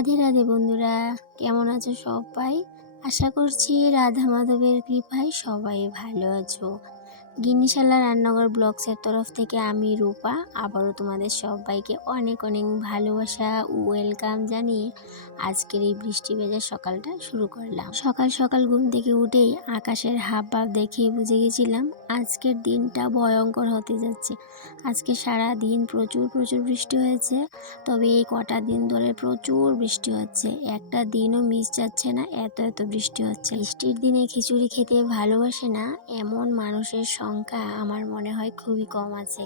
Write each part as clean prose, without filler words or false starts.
রাধে রাধে বন্ধুরা, কেমন আছো সবাই? আশা করছি রাধা মাধবের কৃপায় সবাই ভালো আছো। গিন্নিশালা রান্নাঘর ব্লগসের তরফ থেকে আমি রূপা আবারও তোমাদের সবাইকে অনেক অনেক ভালোবাসা ওয়েলকাম জানিয়ে আজকের এই বৃষ্টি ভেজা সকালটা শুরু করলাম। সকাল সকাল ঘুম থেকে উঠেই আকাশের হাবভাব দেখেই বুঝে গেছিলাম আজকের দিনটা ভয়ঙ্কর হতে যাচ্ছে। আজকে সারা দিন প্রচুর বৃষ্টি হয়েছে। তবে এই কটা দিন ধরে প্রচুর বৃষ্টি হচ্ছে, একটা দিনও মিস যাচ্ছে না, এত বৃষ্টি হচ্ছে। বৃষ্টির দিনে খিচুড়ি খেতে ভালোবাসে না এমন মানুষের সংখ্যা আমার মনে হয় খুবই কম আছে।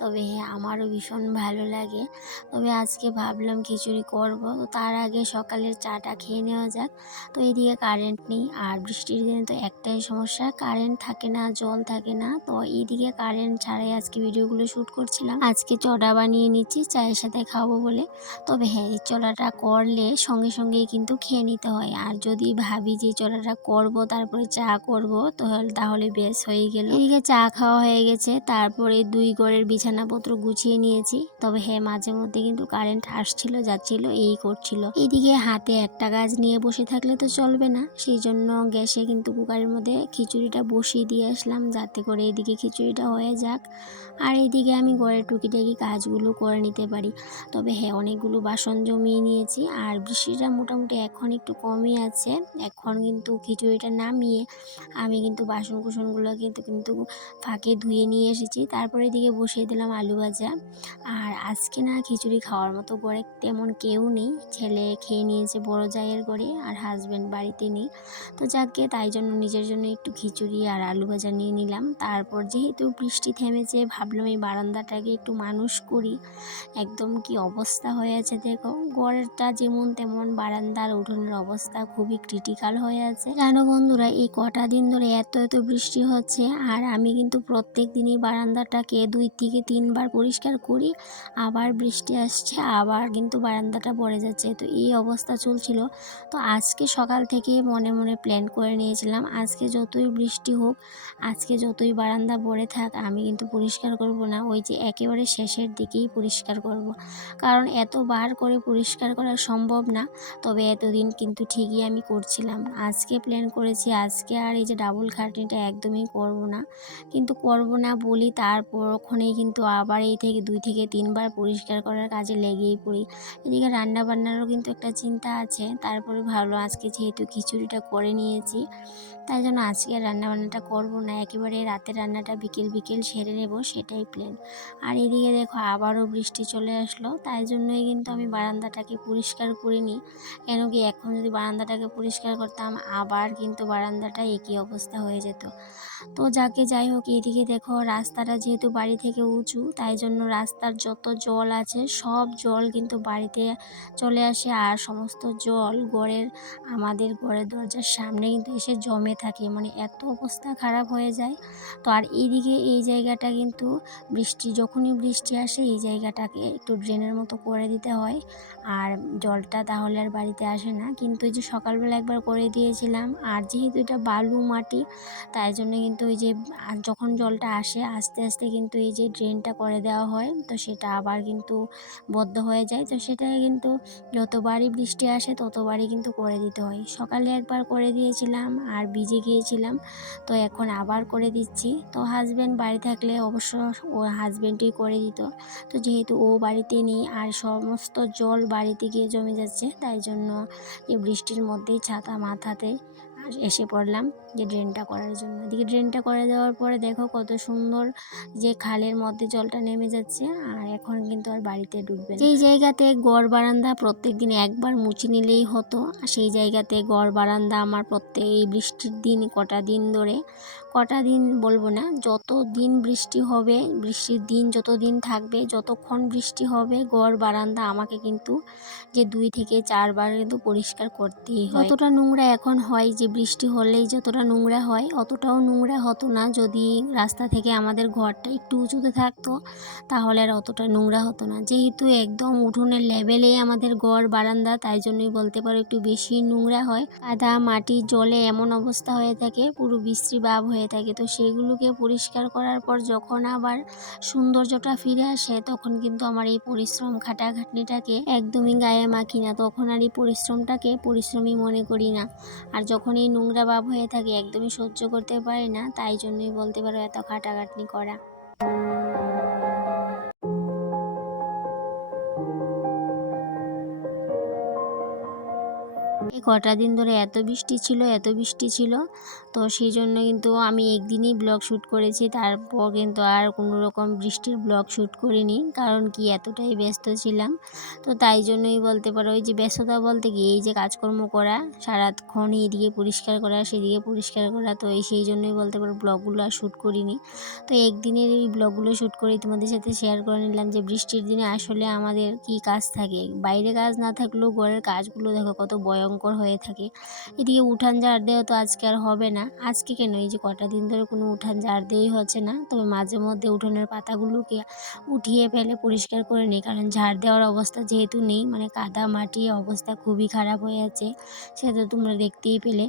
তবে হ্যাঁ, আমারও ভীষণ ভালো লাগে। তবে আজকে ভাবলাম খিচুড়ি করব, তো তার আগে সকালের চাটা খেয়ে নেওয়া যাক। তো এইদিকে কারেন্ট নেই, আর বৃষ্টির দিনে তো একটাই সমস্যা, কারেন্ট থাকে না, জল থাকে না। তো এইদিকে কারেন্ট ছাড়াই আজকে ভিডিওগুলো শ্যুট করছিলাম। আজকে চড়া বানিয়ে নিচ্ছি চায়ের সাথে খাবো বলে। তবে হ্যাঁ, এই চড়াটা করলে সঙ্গে সঙ্গেই কিন্তু খেয়ে নিতে হয়। আর যদি ভাবি যে চড়াটা করব তারপরে চা করব, তাহলে বেশ হয়ে গেল। এদিকে চা খাওয়া হয়ে গেছে, তারপরে 2 ঘরের বিছানাপত্র গুছিয়ে নিয়েছি। তবে হ্যাঁ, মাঝে মধ্যে কিন্তু কারেন্ট আসছিল যাচ্ছিল, এই করছিল। এদিকে হাতে একটা কাজ নিয়ে বসে থাকলে তো চলবে না, সেই জন্য গ্যাসে কিন্তু কুকারের মধ্যে খিচুড়িটা বসিয়ে দিয়ে আসলাম, যাতে করে এদিকে খিচুড়িটা হয়ে যাক আর এইদিকে আমি ঘরের টুকিটাকি কাজগুলো করে নিতে পারি। তবে হ্যাঁ, অনেকগুলো বাসন জমিয়ে নিয়েছি, আর বৃষ্টিটা মোটামুটি এখন একটু কমই আছে। এখন কিন্তু খিচুড়িটা নামিয়ে আমি কিন্তু বাসন কুসনগুলো কিন্তু ফাঁকে ধুয়ে নিয়ে এসেছি। তারপরে এদিকে বসিয়ে দিলাম আলু ভাজা। আর আজকে না খিচুড়ি খাওয়ার মতো ঘরে তেমন কেউ নেই, ছেলে খেয়ে নিয়েছে বড় জায়ের ঘরে, আর হাজব্যান্ড বাড়িতে নেই। তো যাকে তাই জন্য নিজের জন্য একটু খিচুড়ি আর আলু ভাজা নিয়ে নিলাম। তারপর যেহেতু বৃষ্টি থেমেছে, ভাবলাম এই বারান্দাটাকে একটু মানুষ করি। একদম কি অবস্থা হয়ে আছে দেখো, ঘরটা যেমন তেমন, বারান্দার উঠোনের অবস্থা খুবই ক্রিটিক্যাল হয়ে আছে। জানো বন্ধুরা, এই কটা দিন ধরে এত বৃষ্টি হচ্ছে, আর আমি কিন্তু প্রত্যেক দিনই বারান্দাটাকে 2 থেকে 3 বার পরিষ্কার করি। আবার বৃষ্টি আসছে, আবার কিন্তু বারান্দাটা ভরে যাচ্ছে, তো এই অবস্থা চলছিল। তো আজকে সকাল থেকে মনে মনে প্ল্যান করে নিয়েছিলাম, আজকে যতই বৃষ্টি হোক, আজকে যতই বারান্দা ভরে থাক, আমি কিন্তু পরিষ্কার করব না, ওই যে একেবারে শেষের দিকেই পরিষ্কার করব। কারণ এতবার করে পরিষ্কার করা সম্ভব না। তবে এতদিন কিন্তু ঠিকই আমি করছিলাম। আজকে প্ল্যান করেছি, আজকে আর এই যে ডাবল খাটনিটা একদমই করব না। কিন্তু করব না বলি, তারপরক্ষণেই কিন্তু আবার এই থেকে 2 থেকে 3 বার পরিষ্কার করার কাজে লেগেই পড়ি। এদিকে রান্না বান্নারও কিন্তু একটা চিন্তা আছে। তারপরে ভাবলাম আজকে যেহেতু খিচুড়িটা করে নিয়েছি, তাই জন্য আজকে রান্নাবান্নাটা করব না, একেবারে রাতের রান্নাটা বিকেল সেরে নেব, সেটাই প্ল্যান। আর এদিকে দেখো আবারও বৃষ্টি চলে আসলো, তাই জন্যই কিন্তু আমি বারান্দাটাকে পরিষ্কার করিনি। কেন কি, এখন যদি বারান্দাটাকে পরিষ্কার করতাম আবার কিন্তু বারান্দাটা একই অবস্থা হয়ে যেত। তো যাই হোক, এদিকে দেখো রাস্তাটা যেহেতু বাড়ি থেকে উঁচু, তাই জন্য রাস্তার যত জল আছে সব জল কিন্তু বাড়িতে চলে আসে, আর সমস্ত জল আমাদের ঘরের দরজার সামনে কিন্তু এসে জমে থাকে, মানে এত অবস্থা খারাপ হয়ে যায়। তো আর এইদিকে এই জায়গাটা কিন্তু যখনই বৃষ্টি আসে এই জায়গাটাকে একটু ড্রেনের মতো করে দিতে হয়, আর জলটা তাহলে আর বাড়িতে আসে না। কিন্তু এই যে সকালবেলা একবার করে দিয়েছিলাম, আর যেহেতু এটা বালু মাটি, তাই জন্য কিন্তু ওই যে যখন জলটা আসে আস্তে আস্তে কিন্তু এই যে ড্রেনটা করে দেওয়া হয়, তো সেটা আবার কিন্তু বদ্ধ হয়ে যায়। তো সেটাই কিন্তু যতবারই বৃষ্টি আসে ততবারই কিন্তু করে দিতে হয়। সকালে একবার করে দিয়েছিলাম আর ভিজে গিয়েছিলাম, তো এখন আবার করে দিচ্ছি। তো হাজব্যান্ড বাড়ি থাকলে অবশ্য ও হাজব্যান্ডই করে দিত। তো যেহেতু ও বাড়িতে নেই আর সমস্ত জল বাড়িতে গিয়ে জমে যাচ্ছে, তাই জন্য এই বৃষ্টির মধ্যেই ছাতা মাথাতে আর এসে পড়লাম যে ড্রেনটা করার জন্য। এদিকে ড্রেনটা করে দেওয়ার পরে দেখো কত সুন্দর যে খালের মধ্যে জলটা নেমে যাচ্ছে, আর এখন কিন্তু আর বাড়িতে ঢুকবে না। যেই জায়গাতে ঘর বারান্দা প্রত্যেক দিন একবার মুছে নিলেই হতো, সেই জায়গাতে ঘর বারান্দা আমার প্রত্যেক এই বৃষ্টির দিন কটা দিন বলবো না, যত দিন বৃষ্টি হবে, বৃষ্টির দিন যত দিন থাকবে, যতক্ষণ বৃষ্টি হবে, ঘর বারান্দা আমাকে কিন্তু যে 2 থেকে 4 বার কিন্তু পরিষ্কার করতেই হয়। যতটা নোংরা এখন হয়, যে বৃষ্টি হলেই যতটা নোংরা হয়, অতটাও নোংরা হতো না যদি রাস্তা থেকে আমাদের ঘরটা একটু উঁচুতে থাকতো, তাহলে আর অতটা নোংরা হতো না। যেহেতু একদম উঠোনের লেভেলেই আমাদের ঘর বারান্দা, তাই জন্যই বলতে পারো একটু বেশি নোংরা হয়। কাদা মাটি জলে এমন অবস্থা হয়ে থাকে, পুরো বিশ্রী ভাব হয়ে হয়ে থাকে। তো সেগুলোকে পরিষ্কার করার পর যখন আবার সৌন্দর্যটা ফিরে আসে তখন কিন্তু আমার এই পরিশ্রম খাটাখাটনিটাকে একদমই গায়ে মাখি না, তখন আর এই পরিশ্রমটাকে পরিশ্রমই মনে করি না। আর যখন এই নোংরা ভাব হয়ে থাকে একদমই সহ্য করতে পারি না, তাই জন্যই বলতে পারো এত খাটাখাটনি করা। এই কটা দিন ধরে এত বৃষ্টি ছিল, তো সেই জন্য কিন্তু আমি একদিনই ব্লগ শ্যুট করেছি, তারপর কিন্তু আর কোনো রকম বৃষ্টির ব্লগ শ্যুট করিনি, কারণ কি এতটাই ব্যস্ত ছিলাম। তো তাই জন্যই বলতে পারো ওই যে ব্যস্ততা বলতে কি এই যে কাজকর্ম করা, সারাক্ষণ এদিকে পরিষ্কার করা সেদিকে পরিষ্কার করা, তো সেই জন্যই বলতে পারো ব্লগগুলো আর শ্যুট করিনি। তো একদিনের এই ব্লগগুলো শ্যুট করে তোমাদের সাথে শেয়ার করে নিলাম যে বৃষ্টির দিনে আসলে আমাদের কি কাজ থাকে, বাইরে কাজ না থাকলেও ঘরের কাজগুলো দেখো কত ভয়ঙ্কর হয়ে থাকে। এদিকে উঠান ঝাড় দেওয়া তো আজকে আর হবে না, আজকে কেন এই যে কটা দিন ধরে কোনো উঠান ঝাড় দেওয়াই হচ্ছে না, তবে মাঝে মধ্যে উঠোনের পাতাগুলোকে উঠিয়ে ফেলে পরিষ্কার করে নিই, কারণ ঝাড় দেওয়ার অবস্থা যেহেতু নেই, মানে কাদা মাটি অবস্থা খুবই খারাপ হয়ে আছে, সেটা তো তোমরা দেখতেই পেলে।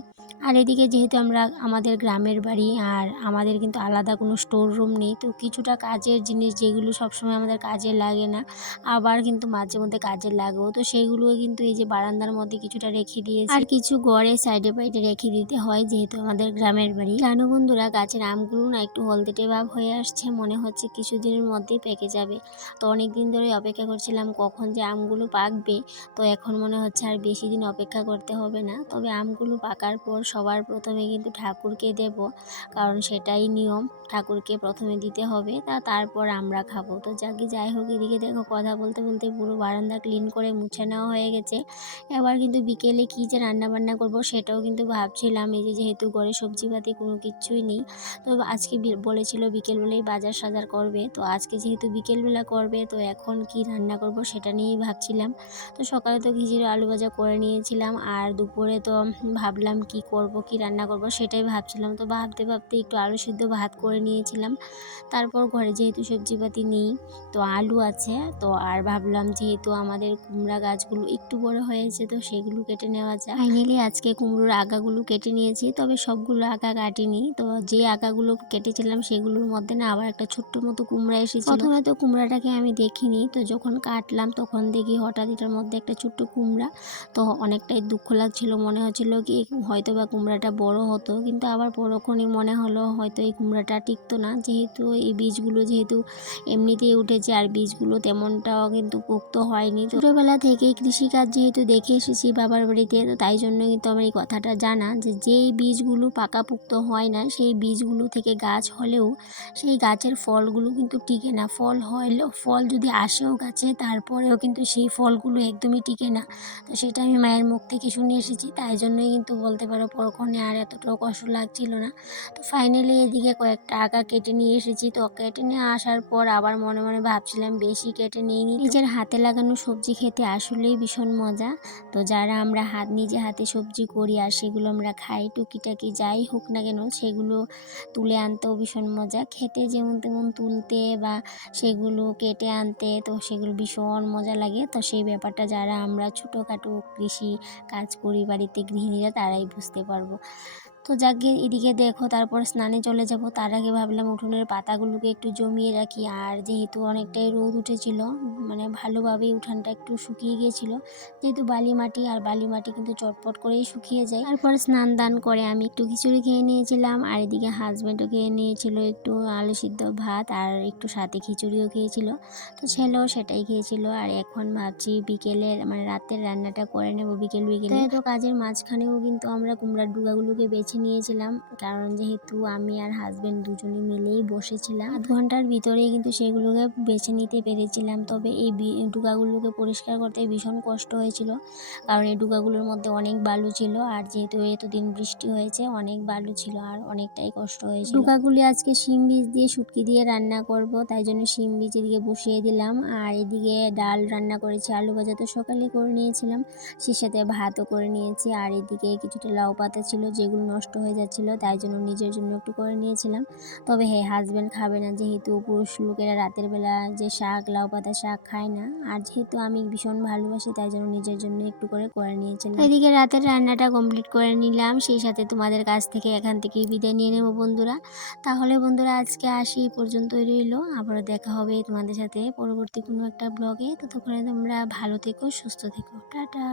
আর এদিকে যেহেতু আমরা আমাদের গ্রামের বাড়ি আর আমাদের কিন্তু আলাদা কোনো স্টোর রুম নেই, তো কিছুটা কাজের জিনিস যেগুলো সবসময় আমাদের কাজে লাগে না আবার কিন্তু মাঝে মধ্যে কাজে লাগেও, তো সেইগুলো কিন্তু এই যে বারান্দার মধ্যে কিছুটা রেখে দিয়েছি, আর কিছু ঘরে সাইডে বাইডে রেখে দিতে হয় যেহেতু আমাদের গ্রামের বাড়ি। জানো বন্ধুরা, গাছের আমগুলো না একটু হলদেটে ভাব হয়ে আসছে, মনে হচ্ছে কিছুদিনের মধ্যেই পেকে যাবে। তো অনেক দিন ধরে অপেক্ষা করছিলাম কখন যে আমগুলো পাকবে, তো এখন মনে হচ্ছে আর বেশি দিন অপেক্ষা করতে হবে না। তবে আমগুলো পাকার পর সবার প্রথমে কিন্তু ঠাকুরকে দেব, কারণ সেটাই নিয়ম, ঠাকুরকে প্রথমে দিতে হবে, তারপর আমরা খাবো। তো যাই হোক, এদিকে দেখো কথা বলতে বলতে পুরো বারান্দা ক্লিন করে মুছে নেওয়া হয়ে গেছে। এবার কিন্তু বিকেলে কী যে রান্না বান্না করব সেটাও কিন্তু ভাবছিলাম, এই যে যেহেতু ঘরে সবজিপাতি কোনো কিচ্ছুই নেই, তো আজকে বলেছিল বিকেলবেলায় বাজার সাজার করবে, তো আজকে যেহেতু বিকেলবেলা করবে তো এখন কি রান্না করব সেটা নিয়েই ভাবছিলাম। তো সকালে তো খিচুড়ি আলু ভাজা করে নিয়েছিলাম, আর দুপুরে তো ভাবলাম কি করব কি রান্না করব সেটাই ভাবছিলাম, তো ভাবতে ভাবতে একটু আলু সিদ্ধ ভাত করে নিয়েছিলাম। তারপর ঘরে যেহেতু সবজিপাতি নেই, তো আলু আছে, তো আর ভাবলাম যেহেতু আমাদের কুমড়া গাছগুলো একটু বড় হয়েছে তো সেগুলো কেটে নেওয়া যায়। ফাইনালি আজকে কুমড়োর আগাগুলো কেটে নিয়েছি, তবে সবগুলো আগা কাটিনি, তো যে আগাগুলো কেটেছিলাম সেগুলোর মধ্যে না আবার একটা ছোট্ট মতো কুমড়া এসেছিল। প্রথমে তো কুমড়াটাকে আমি দেখিনি, তো যখন কাটলাম তখন দেখি হঠাৎ এটার মধ্যে একটা ছোট্ট কুমড়া, তো অনেকটাই দুঃখ লাগছিল, মনে হচ্ছিল কি হয়তো বা কুমড়াটা বড় হতো, কিন্তু আবার পরক্ষণই মনে হলো হয়তো এই কুমড়াটা টিকতো না, যেহেতু এই বীজগুলো যেহেতু এমনিতেই উঠেছে আর বীজগুলো তেমনটাও কিন্তু পোক্ত হয়নি। ছোটোবেলা থেকেই কৃষিকাজ যেহেতু দেখে এসেছি বাবার বাড়িতে, তো তাই জন্য কিন্তু আমার এই কথাটা জানা যে যেই বীজগুলো পাকাপোক্ত হয় না সেই বীজগুলো থেকে গাছ হলেও সেই গাছের ফলগুলো কিন্তু টিকে না, ফল যদি আসেও গাছে তারপরেও কিন্তু সেই ফলগুলো একদমই টিকে না। তো সেটা আমি মায়ের মুখ থেকে শুনে এসেছি, তাই জন্যই কিন্তু বলতে পারো পরক্ষণে আর এতটাও কষ্ট লাগছিল না। তো ফাইনালি এদিকে কয়েকটা আগা কেটে নিয়ে এসেছি, তো কেটে নিয়ে আসার পর আবার মনে মনে ভাবছিলাম বেশি কেটে নিইনি। নিজের হাতে লাগানো সবজি খেতে আসলেই ভীষণ মজা। তো যারা আমরা নিজে হাতে সবজি করি আর সেগুলো আমরা খাই, টুকিটাকি যাই হোক না কেন সেগুলো তুলে আনতেও ভীষণ মজা, খেতে যেমন তেমন তুলতে বা সেগুলো কেটে আনতে তো সেগুলো ভীষণ মজা লাগে। তো সেই ব্যাপারটা যারা আমরা ছোটোখাটো কৃষি কাজ করি বাড়িতে গৃহিণীরা তারাই বুঝতে পারবো। তো যাকে এদিকে দেখো তারপর স্নানে চলে যাব, তার আগে ভাবলাম উঠোনের পাতাগুলোকে একটু জমিয়ে রাখি, আর যেহেতু অনেকটাই রোদ উঠেছিল, মানে ভালোভাবেই উঠানটা একটু শুকিয়ে গিয়েছিল, যেহেতু বালি মাটি আর বালি মাটি কিন্তু চটপট করেই শুকিয়ে যায়। তারপর স্নান দান করে আমি একটু খিচুড়ি খেয়ে নিয়েছিলাম, আর এদিকে হাজব্যান্ডও খেয়ে নিয়েছিল একটু আলু সিদ্ধ ভাত, আর একটু সাথে খিচুড়িও খেয়েছিল, তো ছেলেও সেটাই খেয়েছিল। আর এখন ভাবছি বিকেলের মানে রাতের রান্নাটা করে নেব বিকেলে। তো কাজের মাঝখানেও কিন্তু আমরা কুমড়ার ডুগাগুলোকে বেছে নিয়েছিলাম, কারণ যেহেতু আমি আর হাজব্যান্ড দুজনে মিলেই বসেছিলাম, আধ ঘন্টার ভিতরেই কিন্তু সেগুলোকে বেছে নিতে পেরেছিলাম। তবে এই ডুগাগুলোকে পরিষ্কার করতে ভীষণ কষ্ট হয়েছিল, কারণ এই ডুগাগুলোর মধ্যে অনেক বালু ছিল, আর যেহেতু এতদিন বৃষ্টি হয়েছে অনেক বালু ছিল আর অনেকটাই কষ্ট হয়েছিল। ডুগাগুলি আজকে শিম বীজ দিয়ে শুটকি দিয়ে রান্না করব, তাই জন্য শিম বীজ এদিকে বসিয়ে দিলাম, আর এদিকে ডাল রান্না করেছি, আলু ভাজা তো সকালে করে নিয়েছিলাম, সেই সাথে ভাতও করে নিয়েছি, আর এদিকে কিছুটা লাউ পাতা ছিল যেগুলো নষ্ট হয়ে যাচ্ছিল, তাই জন্য নিজের জন্য একটু করে নিয়েছিলাম। তবে হ্যাঁ, হাজব্যান্ড খাবে না, যেহেতু পুরুষ লোকেরা রাতের বেলা যে শাক লাউ পাতা শাক খায় না, আর যেহেতু আমি ভীষণ ভালোবাসি তাই জন্য নিজের জন্য একটু করে নিয়েছিলাম। এদিকে রাতের রান্নাটা কমপ্লিট করে নিলাম, সেই সাথে তোমাদের কাছ থেকে এখান থেকেই বিদায় নিয়ে নেবো বন্ধুরা। তাহলে বন্ধুরা আজকে আসি এই পর্যন্তই রইলো, আবারও দেখা হবে তোমাদের সাথে পরবর্তী কোনো একটা ব্লগে। ততক্ষণে তোমরা ভালো থেকো, সুস্থ থেকো, টাটা।